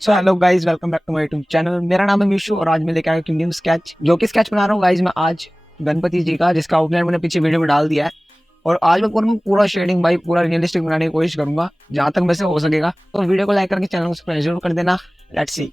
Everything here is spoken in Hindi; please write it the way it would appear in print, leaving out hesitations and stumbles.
So hello guys, welcome back to my YouTube channel. मेरा नाम है विशु और आज मैं लेकर आया हूँ न्यू स्केच। जो कि स्केच बना रहा हूँ गाइस मैं आज गणपति जी का, जिसका आउटलाइन मैंने पीछे वीडियो में डाल दिया है। और आज मैं पूरा शेडिंग भाई पूरा रियलिस्टिक बनाने की कोशिश करूंगा जहां तक वैसे हो सकेगा। तो वीडियो को लाइक करके चैनल को सब्सक्राइब जरूर कर देना। Let's see.